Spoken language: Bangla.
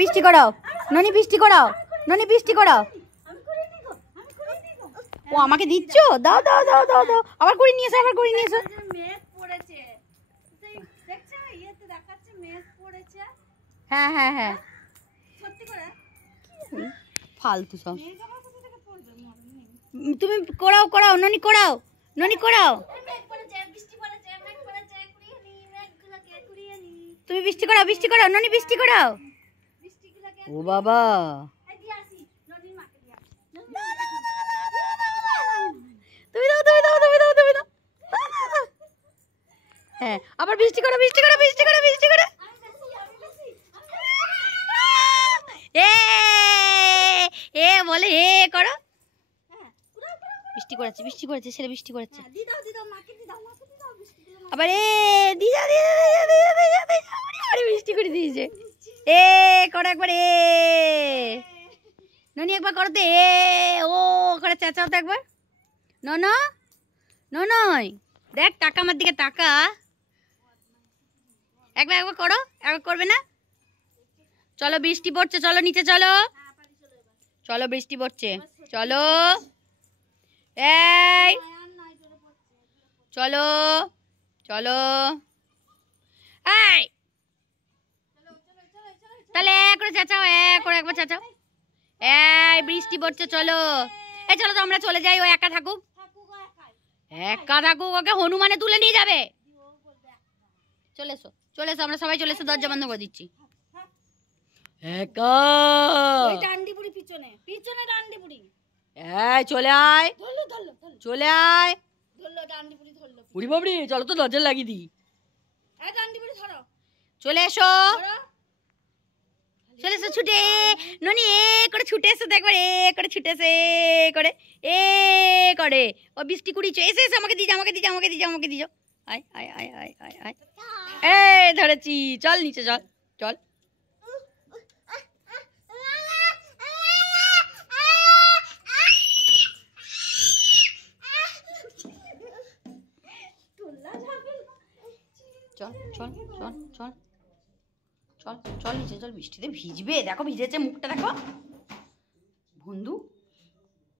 বৃষ্টি করাও ননি, বৃষ্টি করাও ননি, বৃষ্টি করাও। ও আমাকে দিচ্ছ, দাও দাও দাও দাও দাও। আবার করে নিয়ে এসো, আবার করে নিয়ে এসো। হ্যাঁ হ্যাঁ হ্যাঁ, ফালতু সব। তুমি করাও করাও ননি, করাও ননি, করাও। তুমি বৃষ্টি করাও, বৃষ্টি করাও ননি, বৃষ্টি করাও। ও বাবা, তুমি দাও তুমি দাও তুমি দাও তুমি দাও। হ্যাঁ, আবার বৃষ্টি করো, বৃষ্টি করো, বৃষ্টি করো, বৃষ্টি করো। এ এ বলে এ করো। বৃষ্টি করেছে, বৃষ্টি করেছে, ছেলে বৃষ্টি করেছে। আবার এ দিদা দিদা দিদা দিদা দিদা, আরে বৃষ্টি করে দিয়েছে। এ করো একবার, এ ননি একবার করো তো, এ ও করে চেঁচাও তো একবার। ননো ননই, দেখ টাকা আমার দিকে, টাকা। একবার একবার করো, একবার করবে না? চলো বৃষ্টি পড়ছে, চলো নিচে চলো, চলো বৃষ্টি পড়ছে, চলো এই চলো চলো। এই তাহলে করে চেঁচাও, করে একবার চেঁচাও। এই বৃষ্টি পড়ছে, চলো। এই চলো তো আমরা চলে যাই, ও একা থাকুক, একা থাকুক, ওকে হনুমানে তুলে নিয়ে যাবে। চলে এসো, চলে এসো, আমরা সবাই চলে এসো, দরজা বন্ধ করে দিচ্ছি। একা ডান্ডিপুরি পিছনে পিছনে ডান্ডিপুরি। এই চলে আয়, চলে আয়। ধরলো ডান্ডিপুরি, ধরলো। উড়ি বাবরি, চলো তো দরজা লাগিয়ে দিই। এই ডান্ডিপুরি ধরো, চলে এসো, চলে এসো ছুটে। ননি এ করে ছুটে এসে তো একবার, এ করে ছুটে এসে করে, এ করে। ও বৃষ্টি কুড়িছো, এসে এসে আমাকে দিয়ে, আমাকে দিয়ে, আমাকে দিয়ে, আমাকে দিয়ে। আয় আয় আয় আয় আয় আয়। এই ধরেছি, চল নিচে চল, চল। চল চল চল চল চল চল নিচে চল, বৃষ্টিতে ভিজবে। দেখো ভিজেছে মুখটা, দেখো বন্ধু।